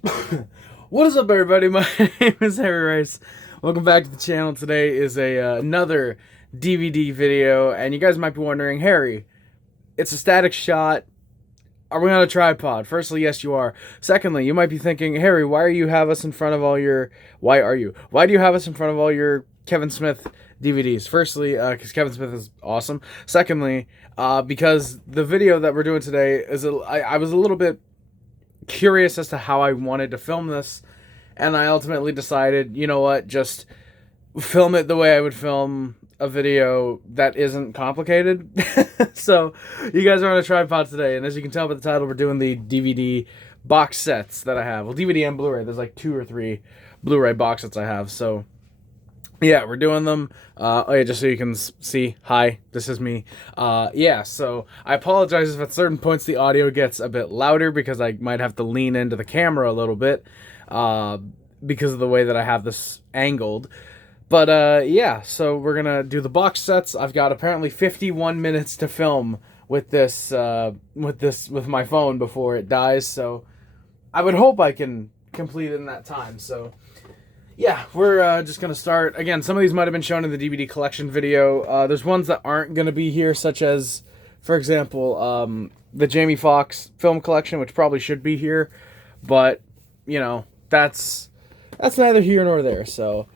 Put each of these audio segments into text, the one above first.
What is up, everybody? My name is Harry Rice. Welcome back to the channel. Today is another DVD video, and you guys might be wondering, Harry, it's a static shot. Are we on a tripod? Firstly, yes, you are. Secondly, you might be thinking, Harry, why do you have us in front of all your? Why do you have us in front of all your Kevin Smith DVDs? Firstly, because Kevin Smith is awesome. Secondly, because the video that we're doing today is I was a little bit curious as to how I wanted to film this, and I ultimately decided, you know what, just film it the way I would film a video that isn't complicated. So, you guys are on a tripod today, and as you can tell by the title, we're doing the DVD box sets that I have. Well, DVD and Blu-ray. There's like 2 or 3 Blu-ray box sets I have, so yeah, we're doing them. Oh yeah, just so you can see. Hi, this is me. Yeah, so I apologize if at certain points the audio gets a bit louder because I might have to lean into the camera a little bit because of the way that I have this angled. But yeah, so we're gonna do the box sets. I've got apparently 51 minutes to film with this with my phone before it dies. So I would hope I can complete it in that time. So yeah, we're just going to start. Again, some of these might have been shown in the DVD collection video. There's ones that aren't going to be here, such as, for example, the Jamie Foxx film collection, which probably should be here. But, you know, that's neither here nor there. So,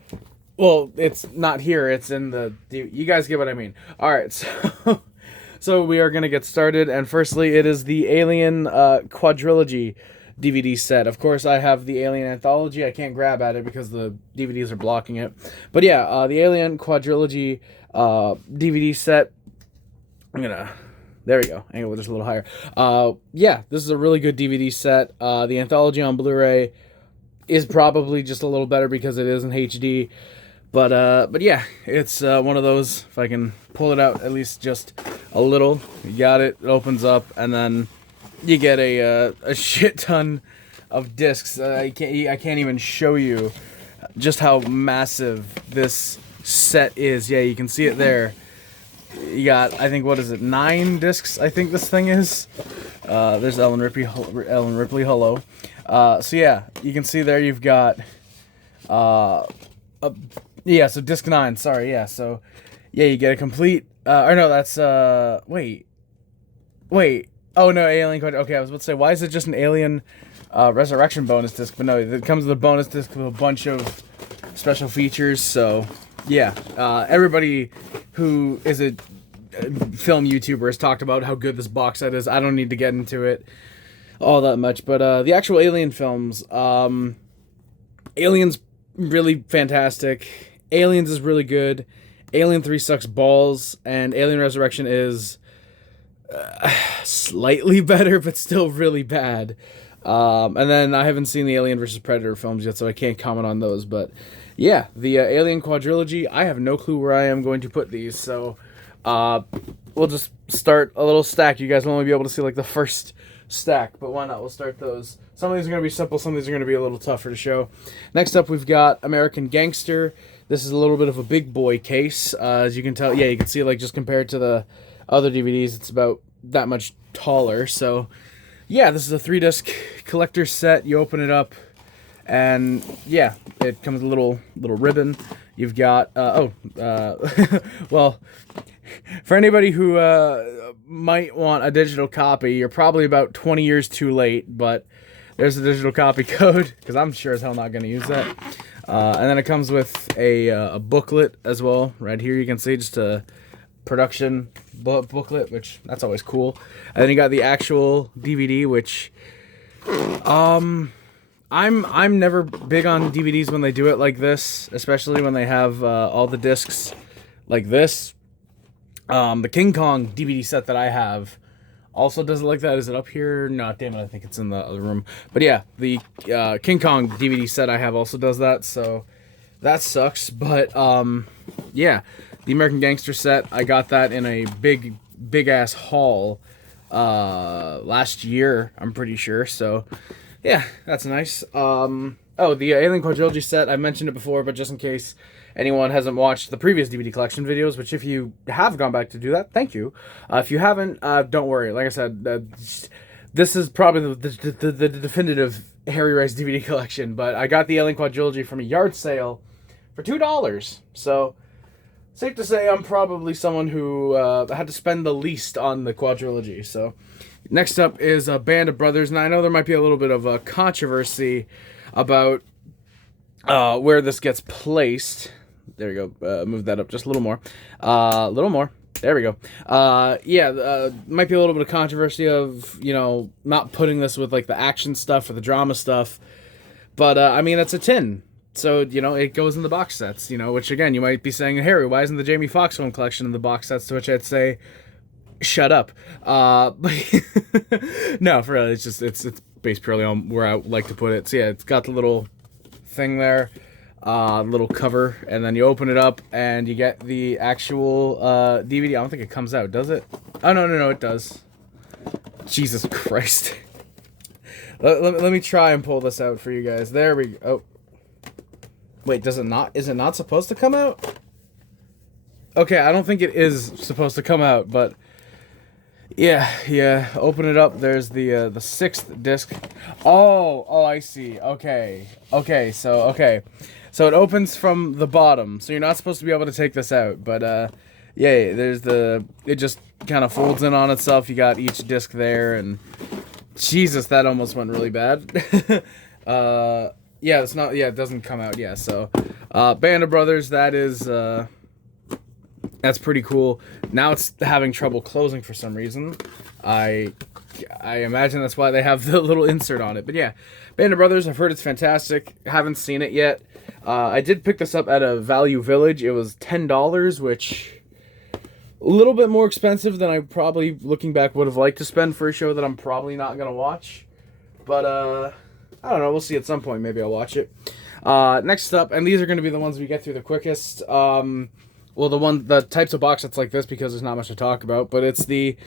well, it's not here. It's in the... You guys get what I mean. All right, so... So we are going to get started. And firstly, it is the Alien Quadrilogy DVD set. Of course, I have the Alien Anthology. I can't grab at it because the DVDs are blocking it. But yeah, the Alien Quadrilogy DVD set. There we go. Angle just a little higher. Yeah, this is a really good DVD set. The Anthology on Blu-ray is probably just a little better because it is in HD. But yeah, it's one of those. If I can pull it out at least just a little, you got it. It opens up, and then you get a shit ton of discs. I can't even show you just how massive this set is. Yeah, you can see it there. You got, I think, what is it, 9 discs? I think this thing is. There's Ellen Ripley. Hello. So yeah, you can see there. You've got. Yeah, so disc 9. Sorry. Yeah. So yeah, you get a complete. Or no, that's wait. Oh no, Alien. Okay, I was about to say, why is it just an Alien Resurrection bonus disc? But no, it comes with a bonus disc with a bunch of special features. So yeah, everybody who is a film YouTuber has talked about how good this box set is. I don't need to get into it all that much, but the actual Alien films, Alien's really fantastic. Aliens is really good. Alien 3 sucks balls, and Alien Resurrection is slightly better, but still really bad. And then I haven't seen the Alien vs. Predator films yet, so I can't comment on those. But yeah, the Alien Quadrilogy, I have no clue where I am going to put these. So we'll just start a little stack. You guys will only be able to see like the first stack, but why not? We'll start those. Some of these are going to be simple, some of these are going to be a little tougher to show. Next up, we've got American Gangster. This is a little bit of a big boy case. As you can tell, yeah, you can see like just compared to the other DVDs, it's about that much taller. So yeah, this is a 3-disc collector set. You open it up, and yeah, it comes with a little ribbon. You've got well, for anybody who might want a digital copy, you're probably about 20 years too late, but there's a digital copy code, because I'm sure as hell not going to use that. And then it comes with a booklet as well. Right here you can see just a production booklet, which that's always cool. And then you got the actual DVD, which I'm never big on DVDs when they do it like this, especially when they have all the discs like this. The King Kong DVD set that I have also does it like that. Is it up here? No, damn it, I think it's in the other room. But yeah, the King Kong DVD set I have also does that, so that sucks. But yeah, the American Gangster set, I got that in a big ass haul last year, I'm pretty sure. So yeah, that's nice. Oh, the Alien Quadrilogy set, I mentioned it before, but just in case anyone hasn't watched the previous DVD collection videos, which if you have gone back to do that, thank you. If you haven't, don't worry. Like I said, this is probably the definitive Harry Rice DVD collection, but I got the Alien Quadrilogy from a yard sale for $2. So, safe to say I'm probably someone who had to spend the least on the quadrilogy. So, next up is a Band of Brothers, and I know there might be a little bit of a controversy about where this gets placed. There we go. Move that up just a little more. A little more. There we go. Might be a little bit of controversy of, not putting this with, like, the action stuff or the drama stuff. But, I mean, it's a tin. So, it goes in the box sets, which, again, you might be saying, Harry, why isn't the Jamie Foxx film collection in the box sets? To which I'd say, shut up. But no, for real, it's based purely on where I like to put it. So, yeah, it's got the little thing there. Little cover, and then you open it up and you get the actual DVD. I don't think it comes out, does it? Oh, no, it does. Jesus Christ. let me try and pull this out for you guys. There we go. Oh. Wait, does it not? Is it not supposed to come out? Okay, I don't think it is supposed to come out, but yeah. Open it up. There's the 6th disc. Oh, I see. Okay. So it opens from the bottom, so you're not supposed to be able to take this out, but, there's it just kind of folds in on itself. You got each disc there, and Jesus, that almost went really bad. It doesn't come out, so, Band of Brothers, that's pretty cool. Now it's having trouble closing for some reason. I imagine that's why they have the little insert on it, but yeah, Band of Brothers, I've heard it's fantastic. Haven't seen it yet. I did pick this up at a Value Village. It was $10, which a little bit more expensive than I probably, looking back, would have liked to spend for a show that I'm probably not going to watch. But, I don't know. We'll see at some point. Maybe I'll watch it. Next up, and these are going to be the ones we get through the quickest. The types of box sets like this, because there's not much to talk about, but it's the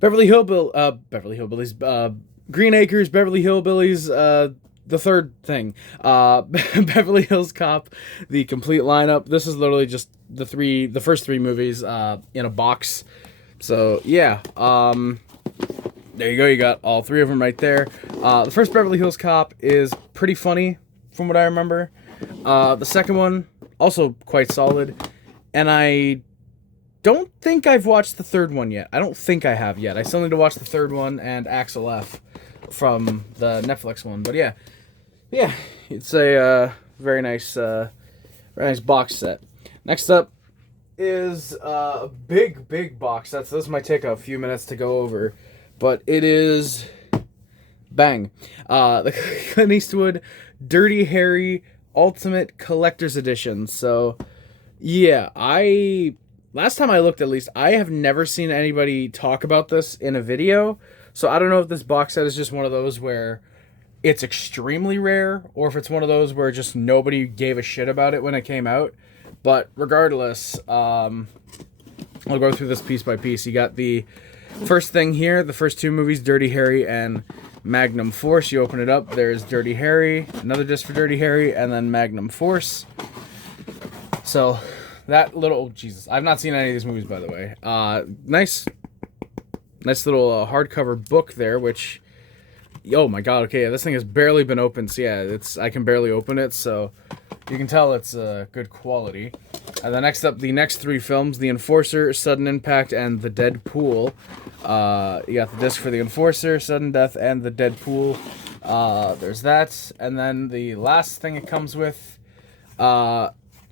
Beverly Hillbillies, Green Acres, Beverly Hillbillies, the third thing, Beverly Hills Cop, the complete lineup. This is literally just the first three movies in a box. So yeah, there you go. You got all three of them right there. The first Beverly Hills Cop is pretty funny, from what I remember. The second one also quite solid, and I don't think I've watched the third one yet. I don't think I have yet. I still need to watch the third one and Axel F from the Netflix one. But yeah, it's a very nice box set. Next up is a big box set. So this might take a few minutes to go over, but it is bang. The Clint Eastwood Dirty Harry Ultimate Collector's Edition. So yeah, last time I looked, at least, I have never seen anybody talk about this in a video. So I don't know if this box set is just one of those where it's extremely rare, or if it's one of those where just nobody gave a shit about it when it came out. But regardless, I'll go through this piece by piece. You got the first thing here, the first two movies, Dirty Harry and Magnum Force. You open it up, there's Dirty Harry, another disc for Dirty Harry, and then Magnum Force. So that little, Jesus, I've not seen any of these movies, by the way. Nice little hardcover book there, which, oh my god, okay, this thing has barely been opened, so yeah, I can barely open it, so you can tell it's good quality. And then next up, the next three films, The Enforcer, Sudden Impact, and The Dead Pool. You got the disc for The Enforcer, Sudden Death, and The Dead Pool. There's that, and then the last thing it comes with,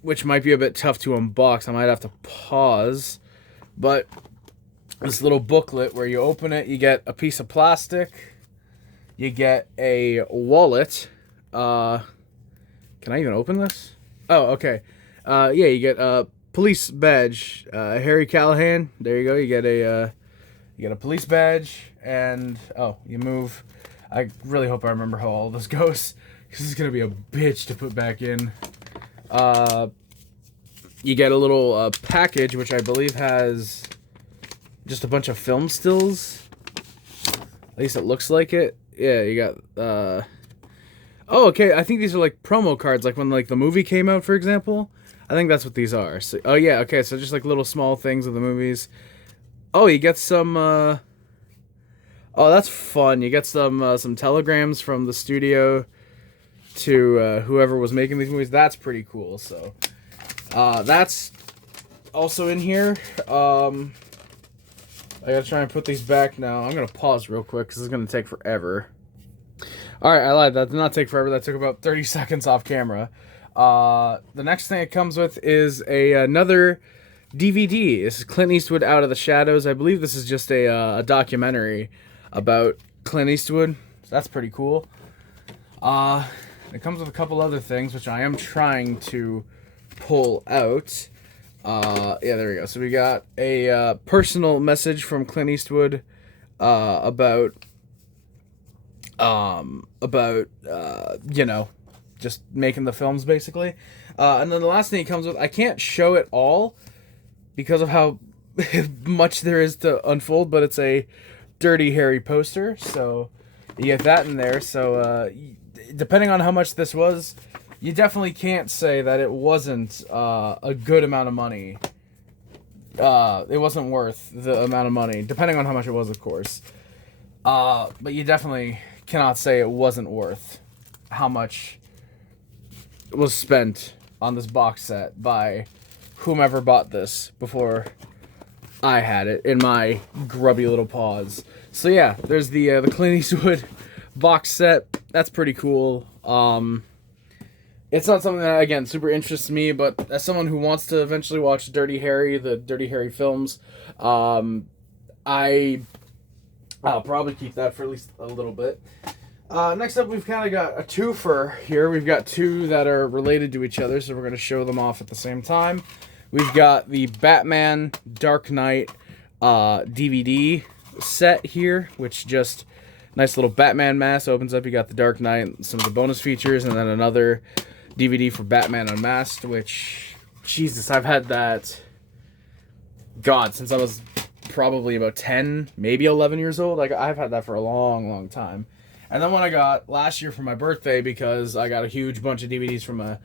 which might be a bit tough to unbox. I might have to pause. But this little booklet where you open it, you get a piece of plastic. You get a wallet. Can I even open this? Oh, okay. You get a police badge. Harry Callahan. There you go. You get a police badge, and you move. I really hope I remember how all this goes, because this is gonna be a bitch to put back in. You get a little package, which I believe has just a bunch of film stills. At least it looks like it. Yeah, you got, oh, okay, I think these are like promo cards, like when like the movie came out, for example. I think that's what these are. So, oh yeah, okay, so just like little small things of the movies. Oh, you get some, Oh, that's fun. You get some telegrams from the studio to whoever was making these movies. That's pretty cool. So that's also in here. I gotta try and put these back now. I'm gonna pause real quick because it's gonna take forever. Alright, I lied. That did not take forever. That took about 30 seconds off camera. The next thing it comes with is another DVD. This is Clint Eastwood, Out of the Shadows. I believe this is just a documentary about Clint Eastwood. So that's pretty cool. It comes with a couple other things, which I am trying to pull out. Yeah, there we go. So we got a personal message from Clint Eastwood about you know, just making the films, basically. And then the last thing he comes with, I can't show it all because of how much there is to unfold, but it's a Dirty Harry poster, so you get that in there. So depending on how much this was, you definitely can't say that it wasn't a good amount of money. It wasn't worth the amount of money, depending on how much it was, of course. But you definitely cannot say it wasn't worth how much was spent on this box set by whomever bought this before I had it in my grubby little paws. So yeah, there's the Clint Eastwood box set. That's pretty cool. It's not something that, again, super interests me, but as someone who wants to eventually watch Dirty Harry, the Dirty Harry films, I'll probably keep that for at least a little bit. Next up, we've kind of got a twofer here. We've got two that are related to each other, so we're going to show them off at the same time. We've got the Batman Dark Knight DVD set here, which just nice little Batman mask opens up. You got the Dark Knight, some of the bonus features, and then another DVD for Batman Unmasked, which, Jesus, I've had that, God, since I was probably about 10, maybe 11 years old. Like, I've had that for a long, long time. And then one I got last year for my birthday because I got a huge bunch of DVDs from a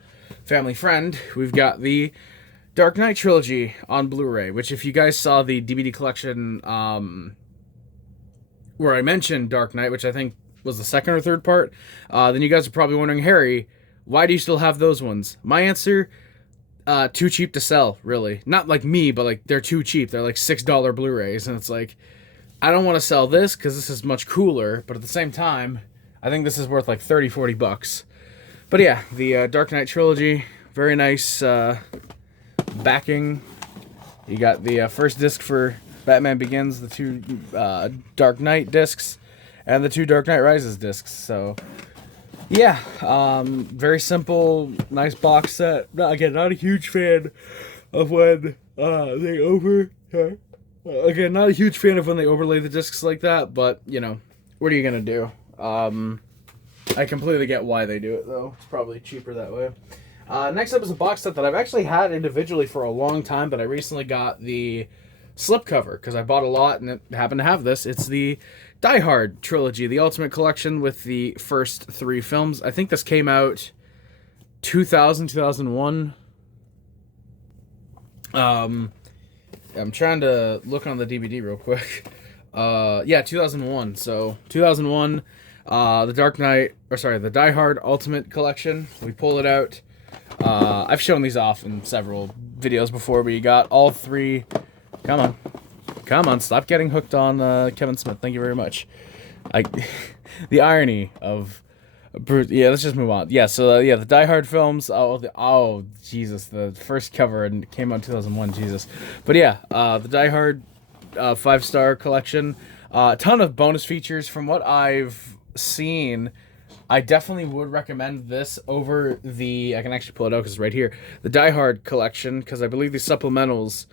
family friend. We've got the Dark Knight trilogy on Blu-ray, which if you guys saw the DVD collection where I mentioned Dark Knight, which I think was the second or third part, then you guys are probably wondering, Harry, why do you still have those ones? My answer, too cheap to sell, really. Not like me, but like they're too cheap. They're like $6 Blu-rays, and it's like, I don't want to sell this because this is much cooler, but at the same time, I think this is worth like 30, 40 bucks. But yeah, the Dark Knight trilogy, very nice backing. You got the first disc for Batman Begins, the two Dark Knight discs, and the two Dark Knight Rises discs. So yeah, very simple, nice box set. Again, not a huge fan of when they Again, not a huge fan of when they overlay the discs like that, but, you know, what are you going to do? I completely get why they do it, though. It's probably cheaper that way. Next up is a box set that I've actually had individually for a long time, but I recently got the slipcover, because I bought a lot and it happened to have this. It's the Die Hard trilogy, the Ultimate Collection with the first three films. I think this came out 2000, 2001. I'm trying to look on the DVD real quick. Yeah, 2001. So 2001, the the Die Hard Ultimate Collection. We pull it out. I've shown these off in several videos before, but you got all three. Come on, stop getting hooked on Kevin Smith. Thank you very much. The irony of yeah, let's just move on. Yeah, so yeah, the Die Hard films. Oh, Jesus, the first cover and came out in 2001. Jesus, but yeah, the Die Hard 5-star collection. A ton of bonus features. From what I've seen, I definitely would recommend this over the. I can actually pull it out because it's right here. The Die Hard collection, because I believe the supplementals.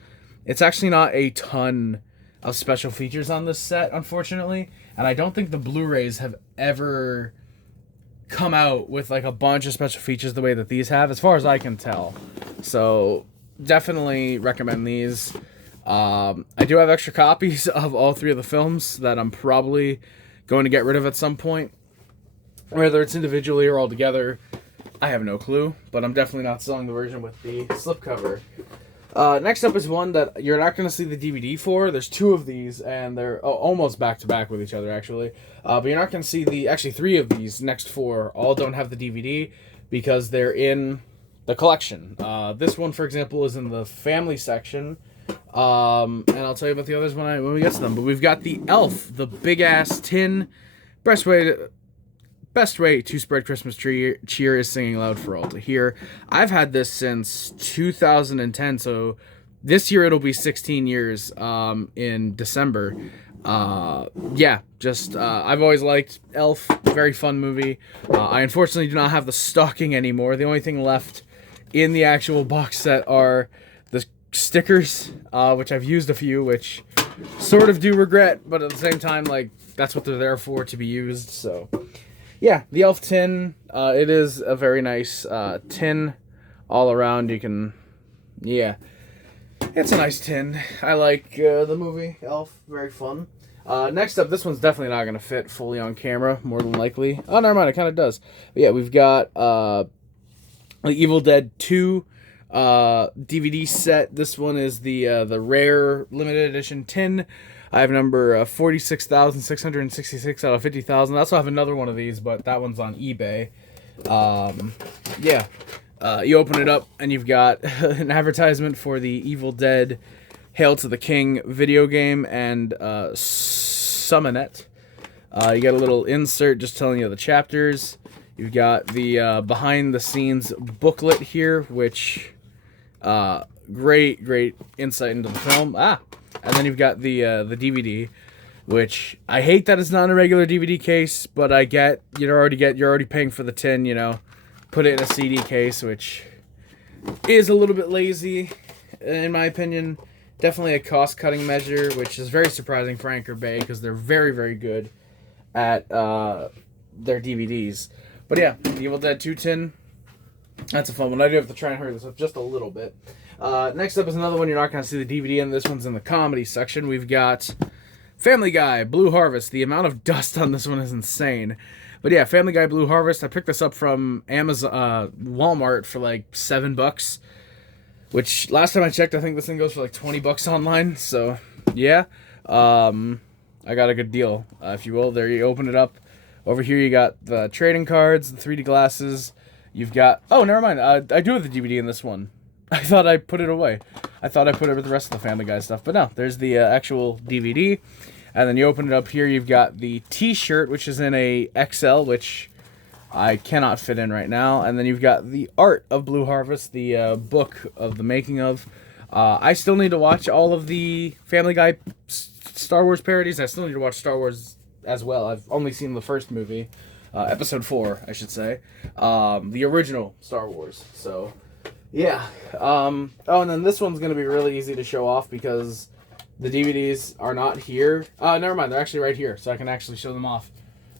It's actually not a ton of special features on this set, unfortunately, and I don't think the Blu-rays have ever come out with like a bunch of special features the way that these have, as far as I can tell. So definitely recommend these. I do have extra copies of all three of the films that I'm probably going to get rid of at some point, whether it's individually or all together. I have no clue, but I'm definitely not selling the version with the slipcover. Next up is one that you're not going to see the DVD for. There's two of these, and they're almost back-to-back with each other, actually. But you're not going to see actually three of these next four all don't have the DVD because they're in the collection. This one, for example, is in the family section. And I'll tell you about the others when we get to them. But we've got the Elf, the big-ass tin. Best way to spread Christmas cheer is singing loud for all to hear. I've had this since 2010, so this year it'll be 16 years in December. I've always liked Elf, very fun movie. I unfortunately do not have the stocking anymore. The only thing left in the actual box set are the stickers, which I've used a few, which sort of do regret, but at the same time, like, that's what they're there for, to be used, so... Yeah, the Elf tin, it is a very nice tin all around. You can, yeah, it's a nice tin. I like the movie Elf, very fun. Next up, this one's definitely not going to fit fully on camera, more than likely. Oh, never mind, it kind of does. But yeah, we've got the Evil Dead 2 DVD set. This one is the rare limited edition tin. I have number 46,666 out of 50,000. I also have another one of these, but that one's on eBay. You open it up, and you've got an advertisement for the Evil Dead Hail to the King video game and Summonet. You got a little insert just telling you the chapters. You've got the behind-the-scenes booklet here, which great insight into the film. And then you've got the DVD, which I hate that it's not in a regular DVD case, but I get you're already paying for the tin, you know. Put it in a CD case, which is a little bit lazy, in my opinion. Definitely a cost-cutting measure, which is very surprising for Anchor Bay because they're very, very good at their DVDs. But yeah, the Evil Dead 2 tin. That's a fun one. I do have to try and hurry this up just a little bit. Next up is another one you're not going to see the DVD in. This one's in the comedy section. We've got Family Guy, Blue Harvest. The amount of dust on this one is insane. But yeah, Family Guy, Blue Harvest. I picked this up from Walmart for like $7. Which, last time I checked, I think this thing goes for like $20 online. So, yeah. I got a good deal, if you will. There, you open it up. Over here you got the trading cards, the 3D glasses. You've got... Oh, never mind. I do have the DVD in this one. I thought I put it away. I thought I put it with the rest of the Family Guy stuff. But no, there's the actual DVD. And then you open it up here. You've got the T-shirt, which is in a XL, which I cannot fit in right now. And then you've got the art of Blue Harvest, the book of the making of. I still need to watch all of the Family Guy Star Wars parodies. I still need to watch Star Wars as well. I've only seen the first movie. Episode 4, I should say. The original Star Wars. So... yeah. Oh, and then this one's going to be really easy to show off because the DVDs are not here. Never mind. They're actually right here, so I can actually show them off.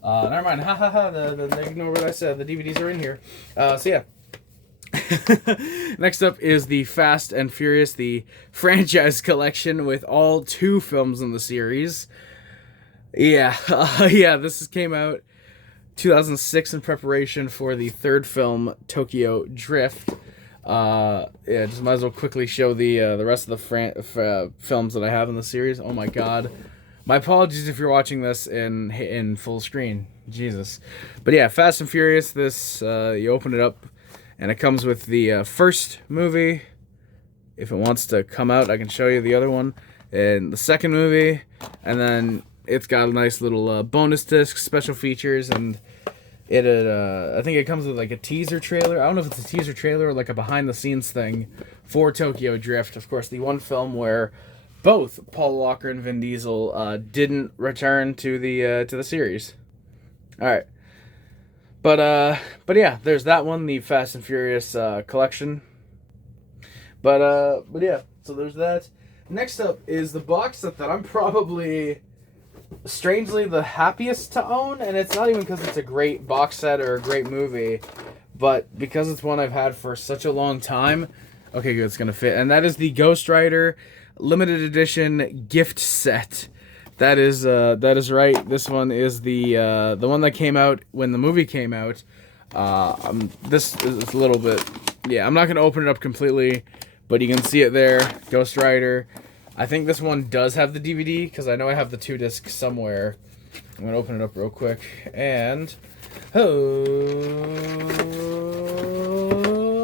Never mind. Ha ha ha. Ignore what I said. The DVDs are in here. So yeah. Next up is the Fast and Furious, the franchise collection with all 2 films in the series. Yeah. This came out 2006 in preparation for the 3rd film, Tokyo Drift. Just might as well quickly show the rest of the films that I have in the series. Oh my god. My apologies if you're watching this in full screen. Jesus. But yeah, Fast and Furious, this, you open it up, and it comes with the first movie. If it wants to come out, I can show you the other one. And the second movie, and then it's got a nice little bonus disc, special features, and... I think it comes with like a teaser trailer. I don't know if it's a teaser trailer or like a behind-the-scenes thing for Tokyo Drift. Of course, the one film where both Paul Walker and Vin Diesel didn't return to the series. All right, but yeah, there's that one, the Fast and Furious collection. But yeah, so there's that. Next up is the box set that I'm probably... strangely the happiest to own, and it's not even because it's a great box set or a great movie, but because it's one I've had for such a long time. Okay, good, it's gonna fit. And that is the Ghost Rider limited edition gift set. That is right. This one is the one that came out when the movie came out. This is a little bit, yeah, I'm not gonna open it up completely, but you can see it there. Ghost Rider. I think this one does have the DVD because I know I have the 2-disc somewhere. I'm gonna open it up real quick, and oh,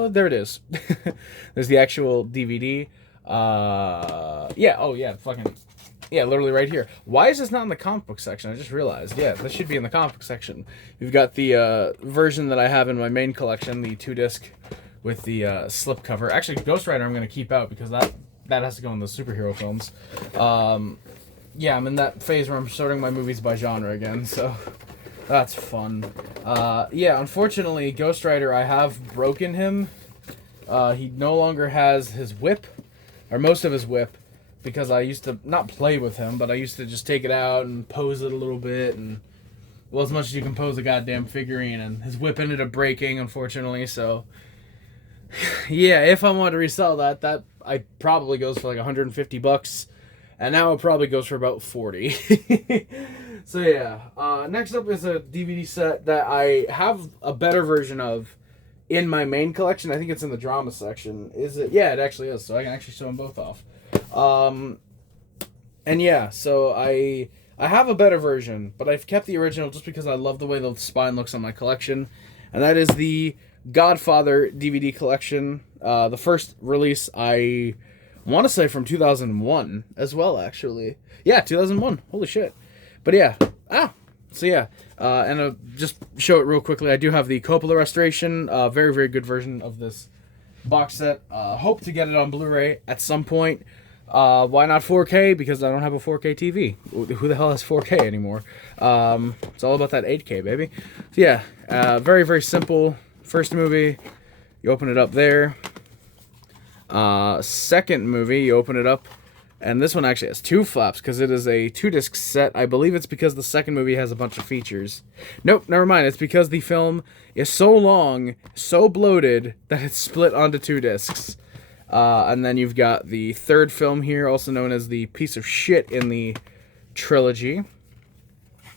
there it is. There's the actual DVD. Yeah. Oh yeah. Fucking. Yeah, literally right here. Why is this not in the comic book section? I just realized. Yeah, this should be in the comic book section. You've got the version that I have in my main collection, the 2-disc with the slipcover. Actually, Ghost Rider I'm going to keep out because that has to go in the superhero films. Yeah, I'm in that phase where I'm sorting my movies by genre again, so that's fun. Yeah, unfortunately, Ghost Rider, I have broken him. He no longer has his whip, or most of his whip. Because I used to not play with him, but I used to just take it out and pose it a little bit, and well, as much as you can pose a goddamn figurine, and his whip ended up breaking, unfortunately. So, yeah, if I wanted to resell that I probably goes for like $150, and now it probably goes for about 40. So yeah, next up is a DVD set that I have a better version of in my main collection. I think it's in the drama section. Is it? Yeah, it actually is. So I can actually show them both off. And yeah, so I have a better version, but I've kept the original just because I love the way the spine looks on my collection, and that is the Godfather DVD collection. The first release, I want to say from 2001 as well, actually. Yeah, 2001. Holy shit. But yeah. So yeah. And just show it real quickly. I do have the Coppola restoration. Very, very good version of this box set. Hope to get it on Blu-ray at some point. Why not 4K? Because I don't have a 4K TV. Who the hell has 4K anymore? It's all about that 8K, baby. So yeah, very, very simple. First movie, you open it up there. Second movie, you open it up, and this one actually has 2 flaps because it is a 2-disc set. I believe it's because the second movie has a bunch of features. Nope, never mind. It's because the film is so long, so bloated, that it's split onto 2 discs. And then you've got the third film here, also known as the piece of shit in the trilogy.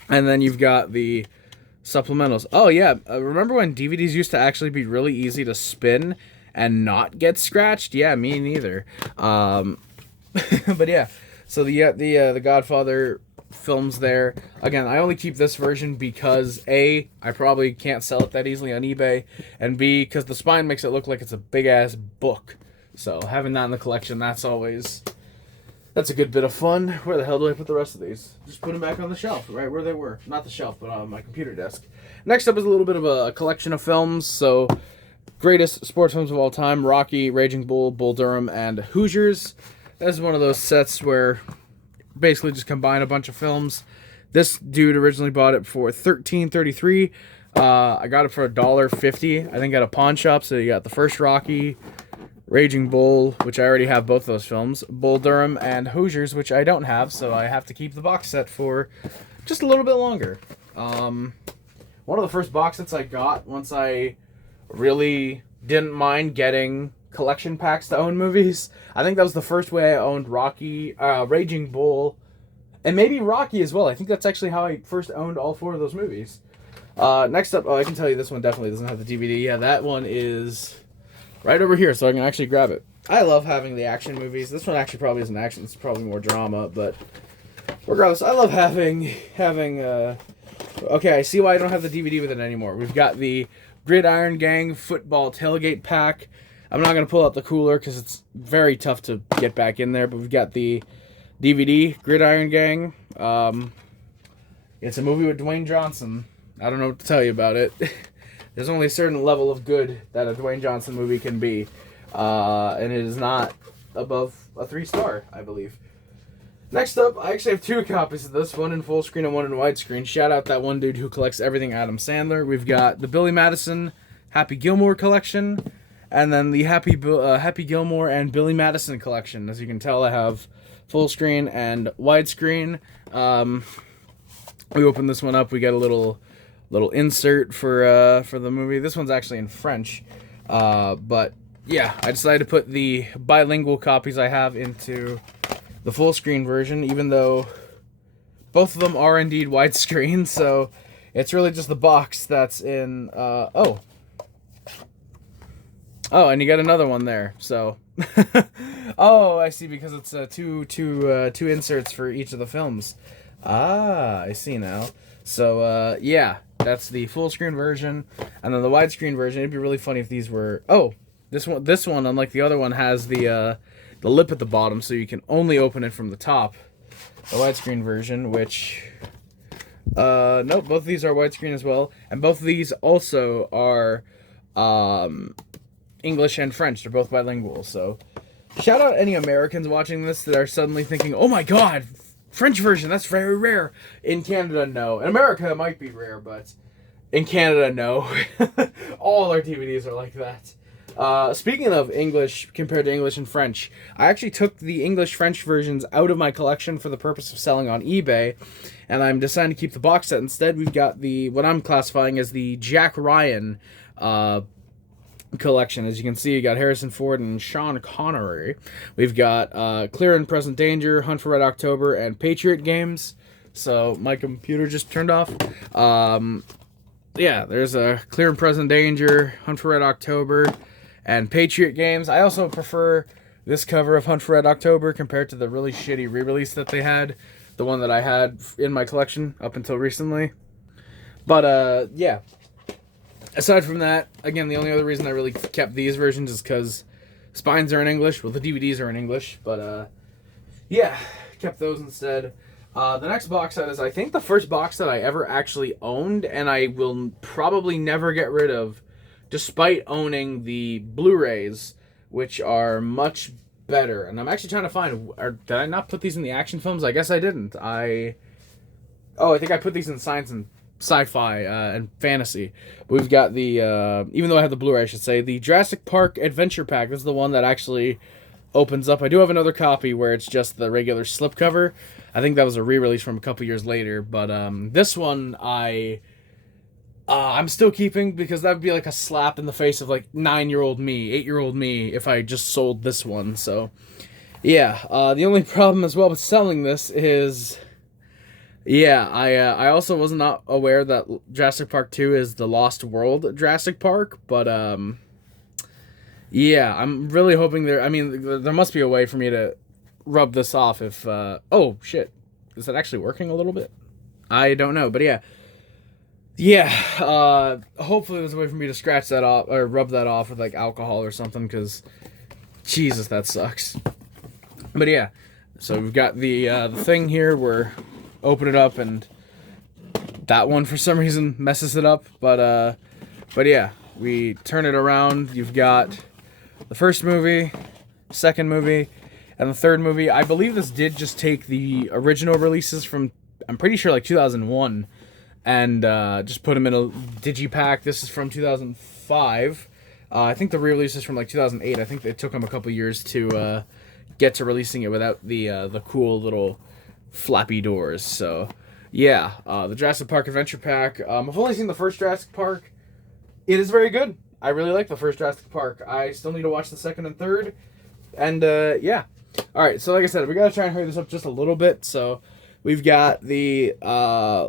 And then you've got the supplementals. Oh yeah, remember when DVDs used to actually be really easy to spin and not get scratched? Yeah, me neither. But yeah, so the Godfather films there. Again, I only keep this version because A, I probably can't sell it that easily on eBay, and B, because the spine makes it look like it's a big ass book. So having that in the collection, that's a good bit of fun. Where the hell do I put the rest of these? Just put them back on the shelf, right where they were. Not the shelf, but on my computer desk. Next up is a little bit of a collection of films. So, greatest sports films of all time: Rocky, Raging Bull, Bull Durham, and Hoosiers. This is one of those sets where basically just combine a bunch of films. This dude originally bought it for $13.33. I got it for $1.50. I think at a pawn shop. So you got the first Rocky, Raging Bull, which I already have both those films, Bull Durham, and Hoosiers, which I don't have, so I have to keep the box set for just a little bit longer. One of the first box sets I got once I really didn't mind getting collection packs to own movies. I think that was the first way I owned Rocky, Raging Bull, and maybe Rocky as well. I think that's actually how I first owned all 4 of those movies. Next up, I can tell you this one definitely doesn't have the DVD. Yeah, that one is right over here, so I can actually grab it. I love having the action movies. This one actually probably isn't action. It's probably more drama, but regardless, I love having. Okay, I see why I don't have the DVD with it anymore. We've got the Gridiron Gang Football Tailgate Pack. I'm not going to pull out the cooler because it's very tough to get back in there, but we've got the DVD, Gridiron Gang. It's a movie with Dwayne Johnson. I don't know what to tell you about it. There's only a certain level of good that a Dwayne Johnson movie can be. And it is not above a 3-star, I believe. Next up, I actually have 2 copies of this, one in full screen and one in widescreen. Shout out that one dude who collects everything Adam Sandler. We've got the Billy Madison Happy Gilmore collection, and then the Happy Gilmore and Billy Madison collection. As you can tell, I have full screen and widescreen. We open this one up, we get a little insert for the movie. This one's actually in French, but yeah, I decided to put the bilingual copies I have into the full screen version, even though both of them are indeed widescreen. So it's really just the box that's in. Oh, and you got another one there. So Oh, I see. Because it's two inserts for each of the films. Ah, I see now. So yeah, that's the full screen version, and then the widescreen version. It'd be really funny if these were. Oh, this one, unlike the other one, has the lip at the bottom, so you can only open it from the top. The widescreen version, which nope, both of these are widescreen as well, and both of these also are English and French. They're both bilingual, so shout out any Americans watching this that are suddenly thinking, oh my god, French version, that's very rare. In Canada, no. In America, it might be rare, but in Canada, no. All our DVDs are like that. Speaking of English compared to English and French, I actually took the English-French versions out of my collection for the purpose of selling on eBay, and I'm deciding to keep the box set. Instead, we've got what I'm classifying as the Jack Ryan collection. As you can see, you got Harrison Ford and Sean Connery. We've got Clear and Present Danger, Hunt for Red October, and Patriot Games. So my computer just turned off. Yeah, there's a Clear and Present Danger, Hunt for Red October, and Patriot Games. I also prefer this cover of Hunt for Red October compared to the really shitty re-release that they had, the one that I had in my collection up until recently. But yeah. Aside from that, again, the only other reason I really kept these versions is because spines are in English. Well, the DVDs are in English, but yeah, kept those instead. The next box set is, I think, the first box set I ever actually owned, and I will probably never get rid of, despite owning the Blu-rays, which are much better. And I'm actually trying to find, did I not put these in the action films? I guess I didn't. I think I put these in science and sci-fi and fantasy. We've got the even though I have the Blu-ray, I should say, the Jurassic Park Adventure Pack. This is the one that actually opens up. I do have another copy where it's just the regular slipcover. I think that was a re-release from a couple years later, but this one I'm still keeping, because that would be like a slap in the face of like 9-year-old me, 8-year-old me, if I just sold this one. So yeah, the only problem as well with selling this is, yeah, I also was not aware that Jurassic Park 2 is the Lost World Jurassic Park, but yeah, I'm really hoping there must be a way for me to rub this off if oh shit, is that actually working a little bit? I don't know, but yeah, hopefully there's a way for me to scratch that off or rub that off with like alcohol or something, because Jesus, that sucks. But yeah, so we've got the thing here where open it up, and that one for some reason messes it up, but yeah, we turn it around. You've got the first movie, second movie, and the third movie. I believe this did just take the original releases from, I'm pretty sure, like 2001, and just put them in a digipack. This is from 2005. I think the re-release is from like 2008. I think it took them a couple years to get to releasing it without the cool little flappy doors. So yeah, the Jurassic Park Adventure Pack. I've only seen the first Jurassic Park. It is very good. I really like the first Jurassic Park. I still need to watch the second and third, and yeah. All right, so like I said, we gotta try and hurry this up just a little bit. So we've got the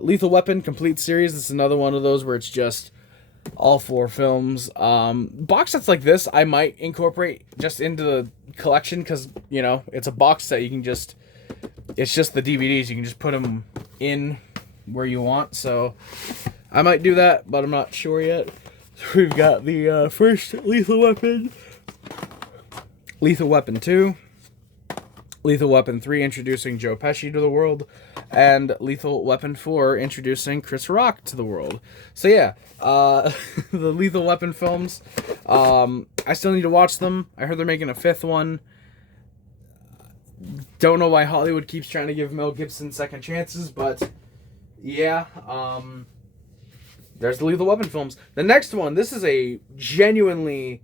Lethal Weapon complete series. This is another one of those where it's just all 4 films. Box sets like this I might incorporate just into the collection, because you know, it's a box set. You can just, it's just the DVDs. You can just put them in where you want. So I might do that, but I'm not sure yet. So we've got the first Lethal Weapon, Lethal Weapon 2, Lethal Weapon 3 introducing Joe Pesci to the world, and Lethal Weapon 4 introducing Chris Rock to the world. So yeah, the Lethal Weapon films, I still need to watch them. I heard they're making a 5th one. Don't know why Hollywood keeps trying to give Mel Gibson second chances, but yeah, there's the Lethal Weapon films. The next one, this is a genuinely,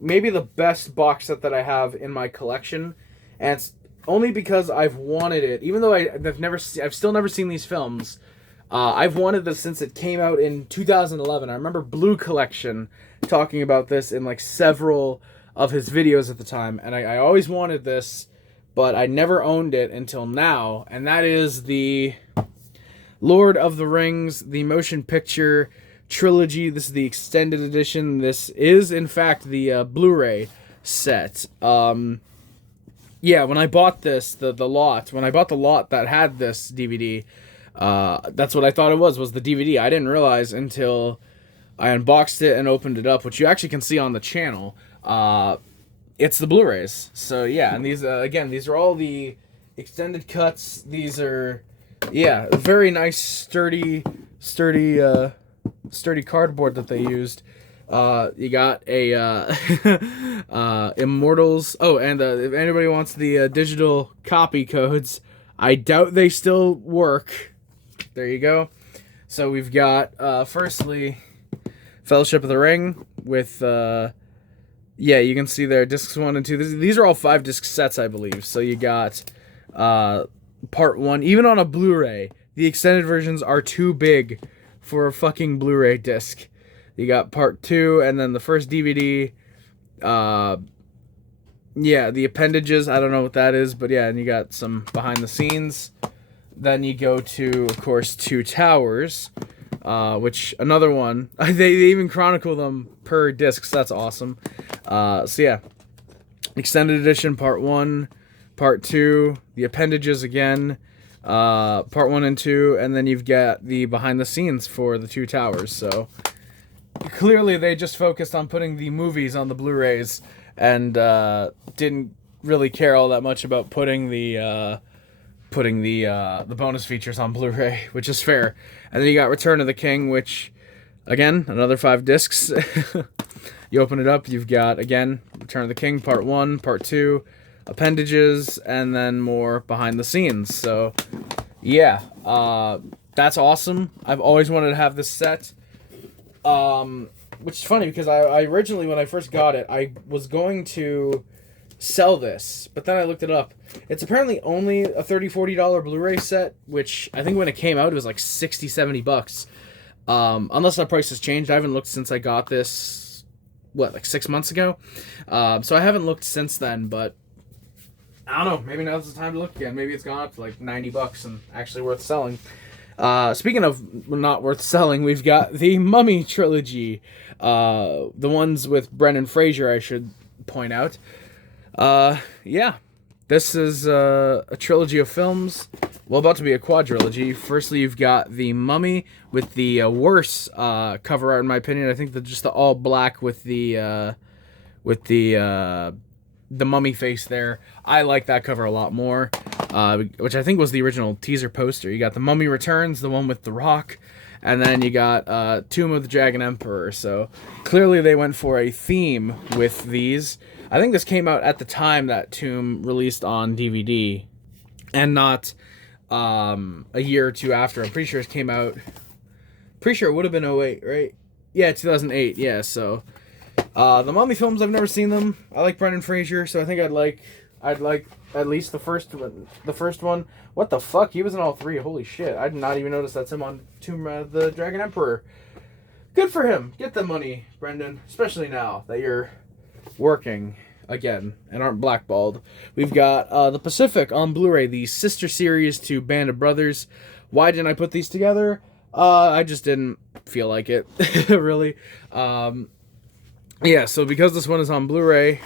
maybe the best box set that I have in my collection, and it's only because I've wanted it. Even though I've still never seen these films. I've wanted this since it came out in 2011. I remember Blue Collection talking about this in like several of his videos at the time, and I always wanted this, but I never owned it until now, and that is the Lord of the Rings, the motion picture trilogy. This is the extended edition. This is, in fact, the Blu-ray set. Yeah, when I bought this, when I bought the lot that had this DVD, that's what I thought it was the DVD. I didn't realize until I unboxed it and opened it up, which you actually can see on the channel. It's the Blu-rays. So yeah, and these again, these are all the extended cuts. These are, yeah, very nice, sturdy cardboard that they used. You got a Immortals. Oh, and if anybody wants the digital copy codes, I doubt they still work. There you go. So we've got firstly Fellowship of the Ring with yeah, you can see there discs 1 and 2. These are all 5-disc sets, I believe. So you got part 1. Even on a Blu-ray, the extended versions are too big for a fucking Blu-ray disc. You got part 2, and then the first DVD. Yeah, the appendages, I don't know what that is, but yeah, and you got some behind the scenes. Then you go to, of course, Two Towers, which, another one, they even chronicle them per disc, so that's awesome. So yeah, extended edition, part 1, part 2, the appendages again, part 1 and 2, and then you've got the behind the scenes for the Two Towers, so clearly they just focused on putting the movies on the Blu-rays and didn't really care all that much about putting the bonus features on Blu-ray, which is fair. And then you got Return of the King, which, again, another 5 discs. You open it up, you've got, again, Return of the King, part 1, part 2, appendages, and then more behind the scenes. So, yeah, that's awesome. I've always wanted to have this set. Which is funny because I originally, when I first got it, I was going to sell this, but then I looked it up. It's apparently only a $30-$40 Blu-ray set, which I think when it came out it was like $60-$70. Unless that price has changed. I haven't looked since I got this, like 6 months ago. So I haven't looked since then, but I don't know, maybe now's the time to look again. Maybe it's gone up to like $90 and actually worth selling. Speaking of not worth selling, we've got the Mummy trilogy. The ones with Brendan Fraser, I should point out. Yeah, this is a trilogy of films. Well, about to be a quadrilogy. Firstly, you've got the Mummy with the worse cover art, in my opinion. I think just the all black with the mummy face there. I like that cover a lot more, which I think was the original teaser poster. You got the Mummy Returns, the one with The Rock, and then you got Tomb of the Dragon Emperor. So clearly they went for a theme with these. I think this came out at the time that Tomb released on DVD, and not a year or two after. I'm pretty sure it came out. Pretty sure it would have been 2008, right? Yeah, 2008. Yeah, so. The Mummy films, I've never seen them. I like Brendan Fraser, so I think I'd like at least the first one. What the fuck? He was in all 3. Holy shit! I did not even notice that's him on Tomb of the Dragon Emperor. Good for him. Get the money, Brendan. Especially now that you're working again and aren't blackballed. We've got the Pacific on Blu-ray, the sister series to Band of Brothers. Why didn't I put these together? I just didn't feel like it, really. Yeah, so because this one is on Blu-ray,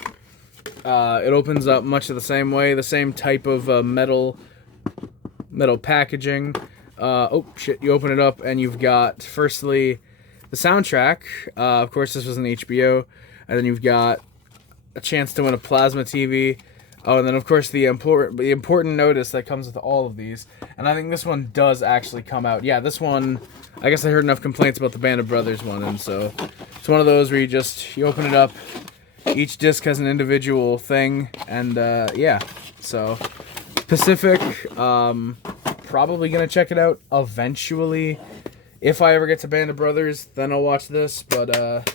it opens up much of the same way, the same type of metal packaging. Oh, shit, you open it up and you've got, firstly, the soundtrack. Of course, this was an HBO. And then you've got a chance to win a plasma TV. Oh, and then, of course, the important notice that comes with all of these. And I think this one does actually come out. Yeah, this one, I guess I heard enough complaints about the Band of Brothers one, and so it's one of those where you open it up, each disc has an individual thing, and yeah, so Pacific, probably gonna check it out eventually. If I ever get to Band of Brothers, then I'll watch this, but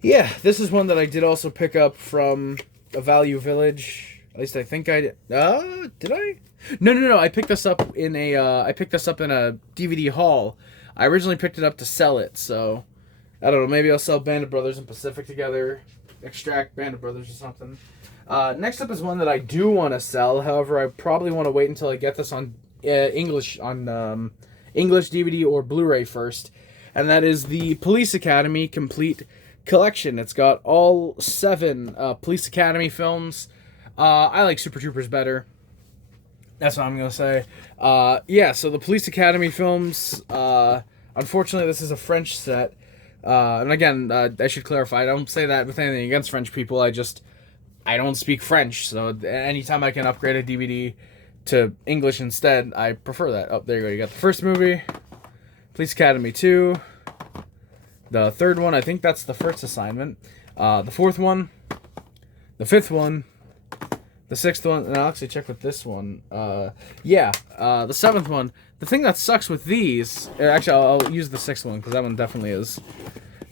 yeah, this is one that I did also pick up from a Value Village. At least I think I did. Did I? No. I picked this up in a DVD haul. I originally picked it up to sell it, so I don't know. Maybe I'll sell Band of Brothers and Pacific together, extract Band of Brothers or something. Next up is one that I do want to sell. However, I probably want to wait until I get this on English DVD or Blu-ray first, and that is the Police Academy Complete collection. It's got all 7 Police Academy films. I like Super Troopers better. That's what I'm going to say. Yeah, so the Police Academy films, unfortunately, this is a French set. And again, I should clarify, I don't say that with anything against French people. I don't speak French, so anytime I can upgrade a DVD to English instead, I prefer that. Oh, there you go. You got the first movie, Police Academy 2. The third one, I think that's the first assignment. The fourth one, the fifth one, the sixth one, and I'll actually check with this one. The seventh one. The thing that sucks with these, actually, I'll use the sixth one, because that one definitely is.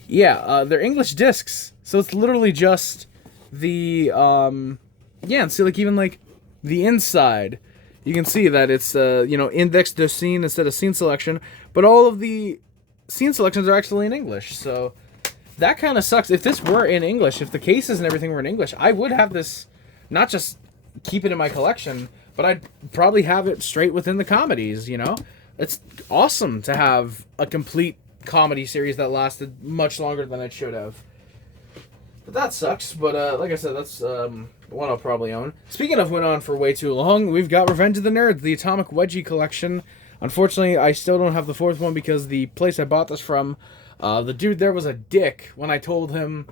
Yeah, they're English discs, so it's literally just the, and see, like, even, like, the inside, you can see that it's, index de scene instead of scene selection, but all of the scene selections are actually in English, so that kind of sucks. If this were in English, if the cases and everything were in English, I would have this, not just keep it in my collection, but I'd probably have it straight within the comedies, you know? It's awesome to have a complete comedy series that lasted much longer than it should have. But that sucks, but like I said, that's one I'll probably own. Speaking of went on for way too long, we've got Revenge of the Nerds, the Atomic Wedgie collection. Unfortunately, I still don't have the fourth one because the place I bought this from, the dude there was a dick when I told him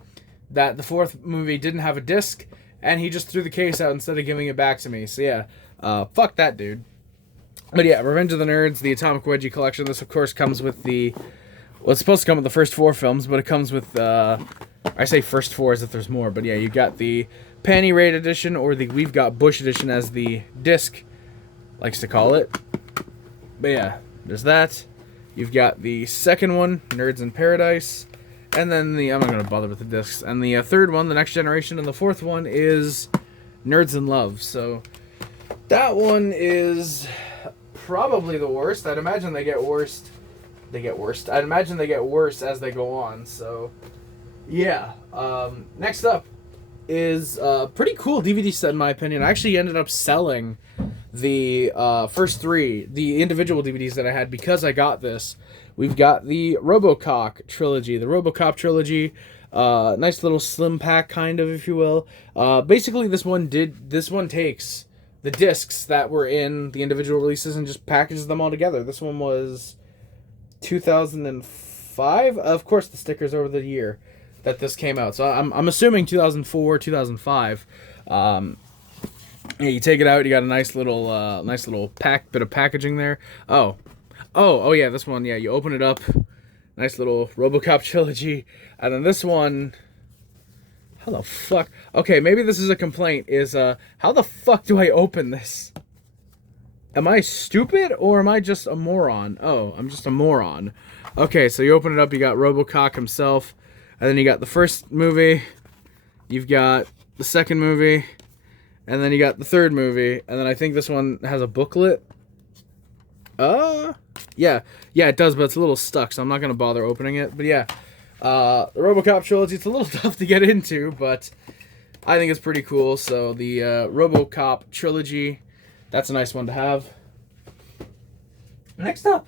that the fourth movie didn't have a disc, and he just threw the case out instead of giving it back to me. So yeah, fuck that dude. But yeah, Revenge of the Nerds, the Atomic Wedgie collection. This, of course, comes with the... Well, it's supposed to come with the first 4 films, but it comes with... I say first 4 as if there's more, but yeah, you got the Panty Raid edition, or the We've Got Bush edition, as the disc likes to call it. But yeah, there's that. You've got the second one, Nerds in Paradise. And then I'm not going to bother with the discs. And the third one, The Next Generation. And the fourth one is Nerds in Love. So that one is probably the worst. I'd imagine they get worse. I'd imagine they get worse as they go on. So yeah. Next up is a pretty cool DVD set, in my opinion. I actually ended up selling the first 3, the individual DVDs that I had, because I got this. We've got the RoboCop trilogy. The RoboCop trilogy, nice little slim pack, kind of, if you will. Basically, this one takes the discs that were in the individual releases and just packages them all together. This one was 2005. Of course, the stickers over the year that this came out. So I'm assuming 2004, 2005. Yeah, you take it out. You got a nice little bit of packaging there. Oh yeah, this one. Yeah, you open it up. Nice little RoboCop trilogy, and then this one. How the fuck? Okay, maybe this is a complaint. Is how the fuck do I open this? Am I stupid or am I just a moron? Oh, I'm just a moron. Okay, so you open it up. You got RoboCop himself, and then you got the first movie. You've got the second movie. And then you got the third movie, and then I think this one has a booklet. Yeah, it does, but it's a little stuck, so I'm not going to bother opening it. But yeah, the RoboCop trilogy, it's a little tough to get into, but I think it's pretty cool. So the RoboCop trilogy, that's a nice one to have. Next up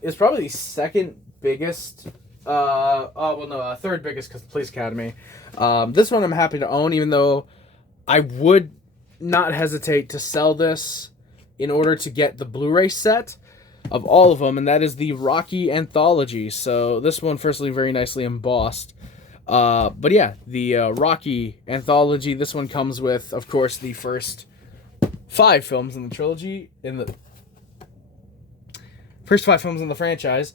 is probably the second biggest, third biggest, because the Police Academy. This one I'm happy to own, even though I would not hesitate to sell this in order to get the Blu-ray set of all of them, and that is the Rocky Anthology. So this one, firstly, very nicely embossed. But yeah, the Rocky Anthology, this one comes with, of course, the first 5 films in the trilogy, first 5 films in the franchise.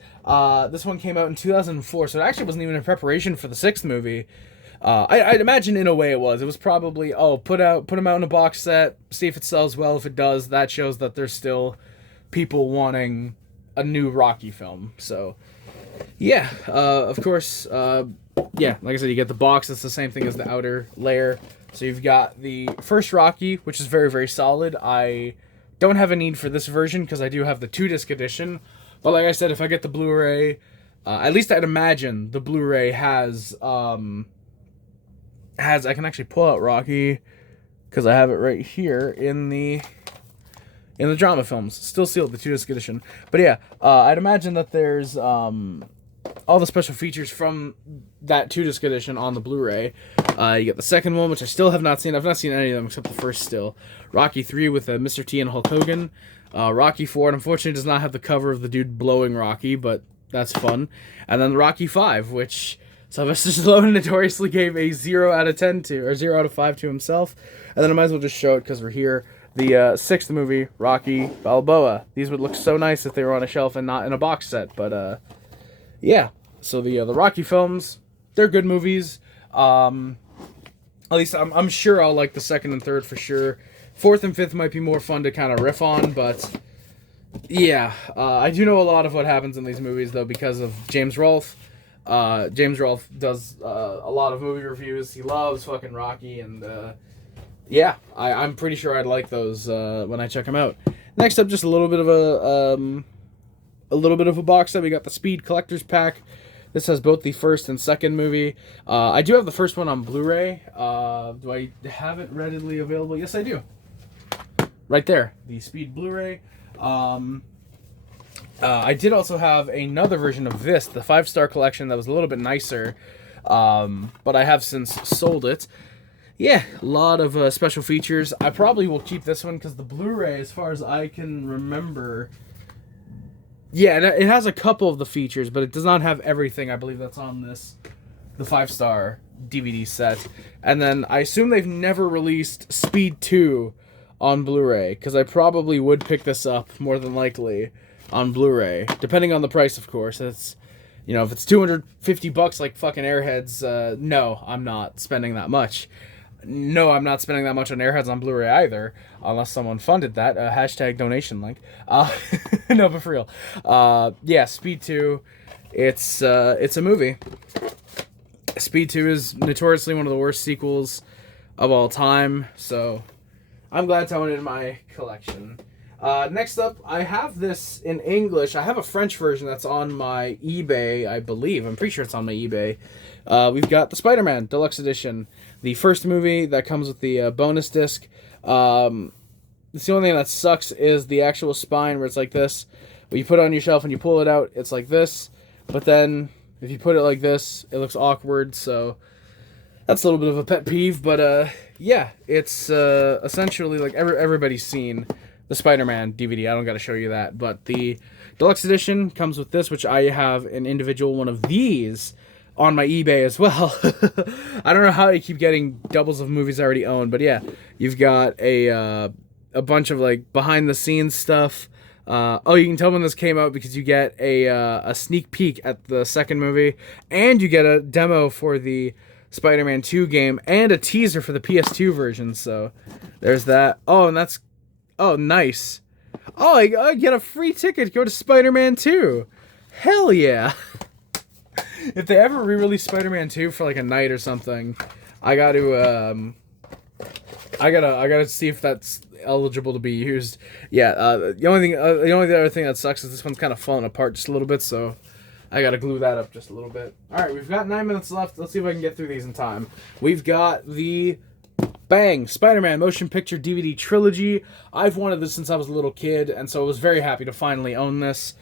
This one came out in 2004, so it actually wasn't even in preparation for the 6th movie. I'd imagine in a way it was. It was probably, put them out in a box set, see if it sells well. If it does, that shows that there's still people wanting a new Rocky film. So, yeah, of course, like I said, you get the box. It's the same thing as the outer layer. So you've got the first Rocky, which is very, very solid. I don't have a need for this version because I do have the 2-disc edition. But like I said, if I get the Blu-ray, at least I'd imagine the Blu-ray has I can actually pull out Rocky because I have it right here in the drama films, still sealed, the 2-disc edition. But yeah, I'd imagine that there's all the special features from that 2-disc edition on the Blu-ray. You get the second one, which I still have not seen. I've not seen any of them except the first still. Rocky 3 with Mr. T and Hulk Hogan. Rocky 4, unfortunately, does not have the cover of the dude blowing Rocky, but that's fun. And then Rocky 5, which Sylvester Stallone notoriously gave a 0 out of 10 to, or 0 out of 5 to himself. And then I might as well just show it because we're here. The sixth movie, Rocky Balboa. These would look so nice if they were on a shelf and not in a box set, but yeah. So the Rocky films, they're good movies. At least I'm sure I'll like the second and third for sure. Fourth and fifth might be more fun to kind of riff on, but yeah, I do know a lot of what happens in these movies though because of James Rolfe. James Rolfe does a lot of movie reviews. He loves fucking Rocky, and yeah, I'm pretty sure I'd like those when I check them out. Next up, just a little bit of a box set. We got the Speed Collector's Pack. This has both the first and second movie. I do have the first one on Blu-ray. Do I have it readily available? Yes, I do. Right there, the Speed Blu-ray. I did also have another version of this, the 5-star collection, that was a little bit nicer, but I have since sold it. Yeah, a lot of special features. I probably will keep this one because the Blu-ray, as far as I can remember, yeah, it has a couple of the features, but it does not have everything, I believe, that's on this, the 5-star DVD set. And then I assume they've never released Speed 2 on Blu-ray, because I probably would pick this up, more than likely, on Blu-ray. Depending on the price, of course. It's, you know, if it's $250 like fucking Airheads, no, I'm not spending that much. No, I'm not spending that much on Airheads on Blu-ray either, unless someone funded that. Hashtag donation link. No, but for real. Yeah, Speed 2, it's a movie. Speed 2 is notoriously one of the worst sequels of all time, so I'm glad to own it in my collection. Next up, I have this in English. I have a French version that's on my eBay, I believe. I'm pretty sure it's on my eBay. We've got the Spider-Man Deluxe Edition. The first movie that comes with the bonus disc. The only thing that sucks is the actual spine where it's like this. When you put it on your shelf and you pull it out, it's like this. But then, if you put it like this, it looks awkward, so that's a little bit of a pet peeve. But, yeah, it's essentially like everybody's seen the Spider-Man DVD. I don't got to show you that. But the Deluxe Edition comes with this, which I have an individual one of these on my eBay as well. I don't know how you keep getting doubles of movies I already own, but yeah, you've got a bunch of like behind the scenes stuff. Oh, you can tell when this came out because you get a sneak peek at the second movie, and you get a demo for the Spider-Man 2 game and a teaser for the PS2 version. So there's that. Oh, and that's nice. Oh, I get a free ticket to go to Spider-Man 2. Hell yeah. If they ever re-release Spider-Man 2 for like a night or something, I gotta see if that's eligible to be used. Yeah, the only other thing that sucks is this one's kind of falling apart just a little bit, so I gotta glue that up just a little bit. Alright, we've got 9 minutes left. Let's see if I can get through these in time. We've got the Bang! Spider-Man Motion Picture DVD Trilogy. I've wanted this since I was a little kid, and so I was very happy to finally own this.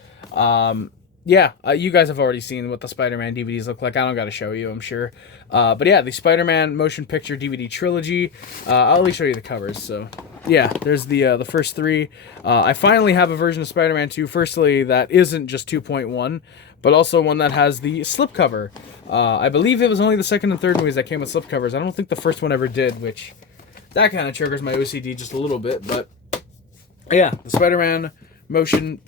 Yeah, you guys have already seen what the Spider-Man DVDs look like. I don't got to show you, I'm sure. But yeah, the Spider-Man Motion Picture DVD Trilogy. I'll at least show you the covers. So yeah, there's the first three. I finally have a version of Spider-Man 2, firstly, that isn't just 2.1, but also one that has the slipcover. I believe it was only the second and third movies that came with slipcovers. I don't think the first one ever did, which that kind of triggers my OCD just a little bit. But yeah, the Spider-Man Motion...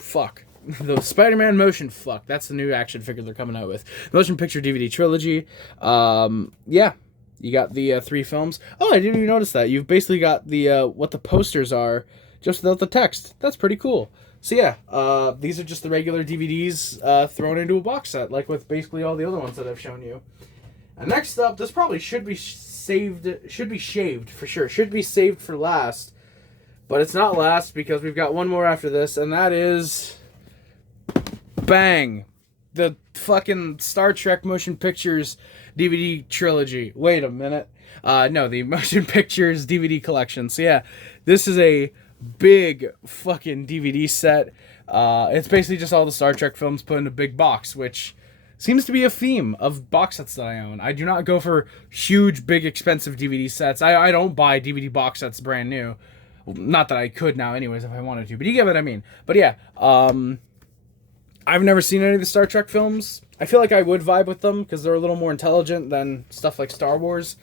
The Spider-Man Motion that's the new action figure they're coming out with. Motion Picture DVD Trilogy. Yeah, you got the 3 films. Oh, I didn't even notice that. You've basically got the what the posters are, just without the text. That's pretty cool. So yeah, these are just the regular DVDs thrown into a box set, like with basically all the other ones that I've shown you. And next up, this probably should be shaved for sure. Should be saved for last, but it's not last because we've got one more after this, and that is... Bang! The fucking Star Trek Motion Pictures DVD Trilogy. Wait a minute. No, the Motion Pictures DVD collection. So yeah, this is a big fucking DVD set. It's basically just all the Star Trek films put in a big box, which seems to be a theme of box sets that I own. I do not go for huge, big, expensive DVD sets. I don't buy DVD box sets brand new. Well, not that I could now anyways if I wanted to, but you get what I mean. But yeah, I've never seen any of the Star Trek films. I feel like I would vibe with them because they're a little more intelligent than stuff like Star Wars.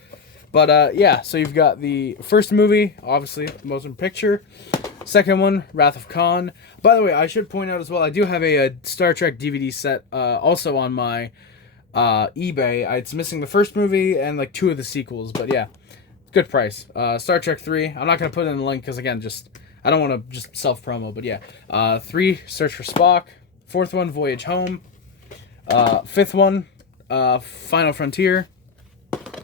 But yeah, so you've got the first movie, obviously, motion picture. Second one, Wrath of Khan. By the way, I should point out as well, I do have a Star Trek DVD set also on my eBay. It's missing the first movie and like 2 of the sequels, but yeah, good price. Star Trek 3, I'm not going to put it in the link because, again, I don't want to just self-promo, but yeah. 3, Search for Spock. 4th one, Voyage Home. 5th one, Final Frontier.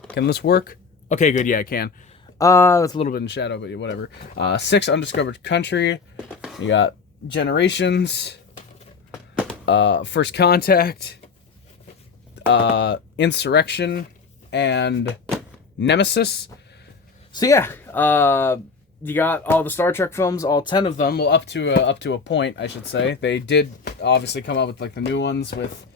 Can this work? Okay, good, yeah, it can. That's a little bit in shadow, but whatever. 6, Undiscovered Country. You got Generations. First Contact. Insurrection. And Nemesis. So yeah, you got all the Star Trek films, all 10 of them. Well, up to a point, I should say. They did obviously come out with like the new ones with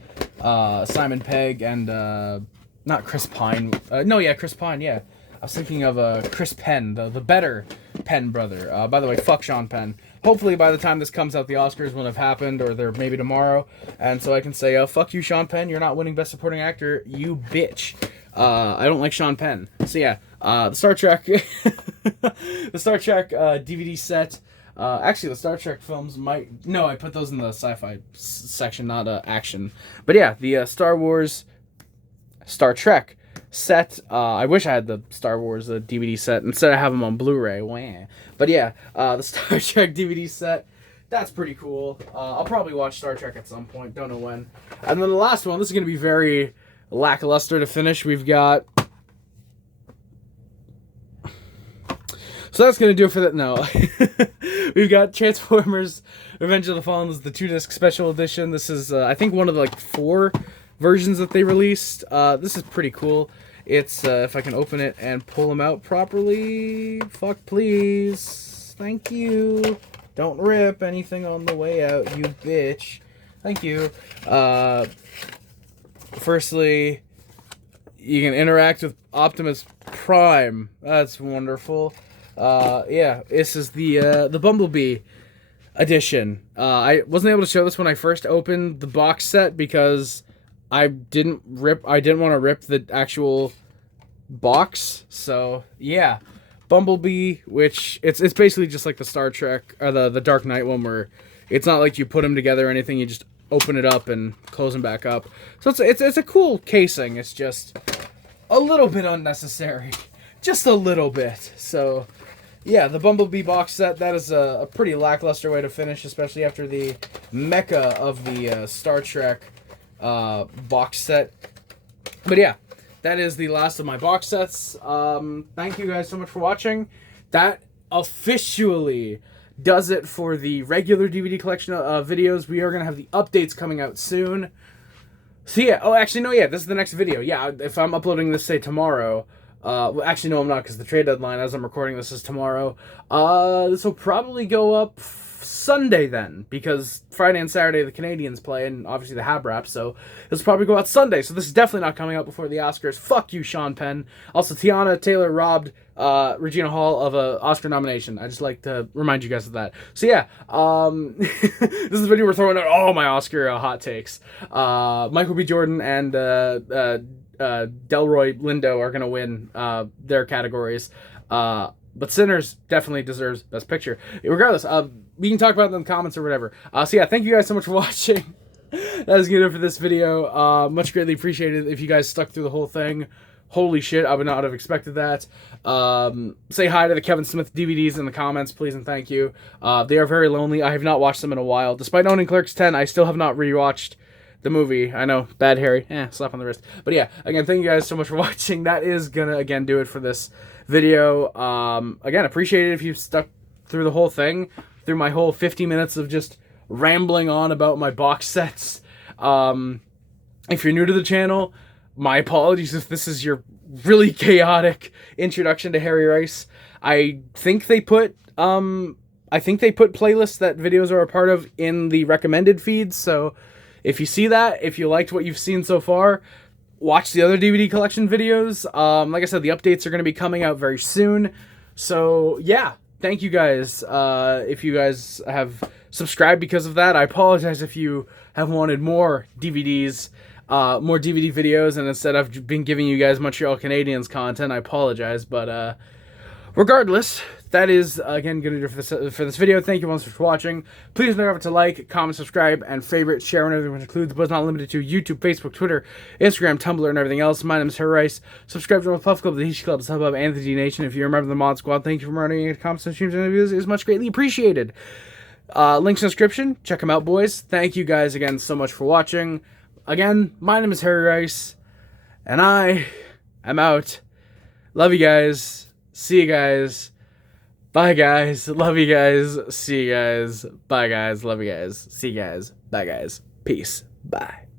Simon Pegg and not Chris Pine. Chris Pine. Yeah, I was thinking of Chris Penn, the better Penn brother. By the way, fuck Sean Penn. Hopefully by the time this comes out, the Oscars will have happened, or they're maybe tomorrow, and so I can say, fuck you, Sean Penn. You're not winning Best Supporting Actor, you bitch. I don't like Sean Penn. So yeah, the Star Trek, the Star Trek DVD set. Actually, the Star Trek films might... No, I put those in the sci-fi section, not action. But yeah, the Star Wars, Star Trek set. I wish I had the Star Wars DVD set. Instead, I have them on Blu-ray. Wah. But yeah, the Star Trek DVD set. That's pretty cool. I'll probably watch Star Trek at some point. Don't know when. And then the last one. This is going to be very lackluster to finish. We've got... So that's going to do it for that. No. We've got Transformers Revenge of the Fallen. This is the 2-disc special edition. This is, I think, one of the, 4 versions that they released. This is pretty cool. It's, if I can open it and pull them out properly. Fuck, please. Thank you. Don't rip anything on the way out, you bitch. Thank you. Firstly, you can interact with Optimus Prime. That's wonderful. Yeah, this is the Bumblebee edition. I wasn't able to show this when I first opened the box set because I didn't want to rip the actual box. So yeah, Bumblebee, which it's basically just like the Star Trek or the Dark Knight one, where it's not like you put them together or anything. You just open it up and close them back up. So it's a cool casing. It's just a little bit unnecessary, just a little bit. So. Yeah, the Bumblebee box set, that is a pretty lackluster way to finish, especially after the mecca of the Star Trek box set. But yeah, that is the last of my box sets. Thank you guys so much for watching. That officially does it for the regular DVD collection videos. We are going to have the updates coming out soon. So yeah, this is the next video. Yeah, if I'm uploading this, say, tomorrow... actually, no, I'm not, because the trade deadline, as I'm recording this, is tomorrow. This will probably go up Sunday then, because Friday and Saturday the Canadians play, and obviously the Hab Rap, so this will probably go out Sunday, so this is definitely not coming out before the Oscars. Fuck you, Sean Penn. Also, Tiana Taylor robbed Regina Hall of an Oscar nomination. I just like to remind you guys of that. So yeah, this is the video we're throwing out all my Oscar hot takes. Michael B. Jordan and Delroy Lindo are going to win their categories. But Sinners definitely deserves Best Picture. Regardless, we can talk about it in the comments or whatever. So yeah, thank you guys so much for watching. That is good for this video. Much greatly appreciated if you guys stuck through the whole thing. Holy shit, I would not have expected that. Say hi to the Kevin Smith DVDs in the comments, please and thank you. They are very lonely. I have not watched them in a while. Despite owning Clerks 10, I still have not rewatched the movie. I know, bad Harry. Slap on the wrist. But yeah, again, thank you guys so much for watching. That is gonna, again, do it for this video. Again, appreciate it if you stuck through the whole thing, through my whole 50 minutes of just rambling on about my box sets. If you're new to the channel, my apologies if this is your really chaotic introduction to Harry Rice. I think they put playlists that videos are a part of in the recommended feeds, so If you see that, if you liked what you've seen so far, watch the other DVD collection videos. Like I said, the updates are going to be coming out very soon. So, yeah, thank you guys. If you guys have subscribed because of that, I apologize if you have wanted more DVDs, more DVD videos, and instead I've been giving you guys Montreal Canadiens content. I apologize, but regardless, that is, again, going to do it for this video. Thank you once for watching. Please don't forget to like, comment, subscribe, and favorite, share, and everything, which includes but is not limited to YouTube, Facebook, Twitter, Instagram, Tumblr, and everything else. My name is Harry Rice. Subscribe to the Puff Club, the Hishi Club, the Sub Hub, and the D Nation. If you remember the Mod Squad, thank you for running comments and streams and interviews. It is much greatly appreciated. Links in the description. Check them out, boys. Thank you guys again so much for watching. Again, my name is Harry Rice, and I am out. Love you guys. See you guys. Bye, guys. Love you guys. See you guys. Bye, guys. Love you guys. See you guys. Bye, guys. Peace. Bye.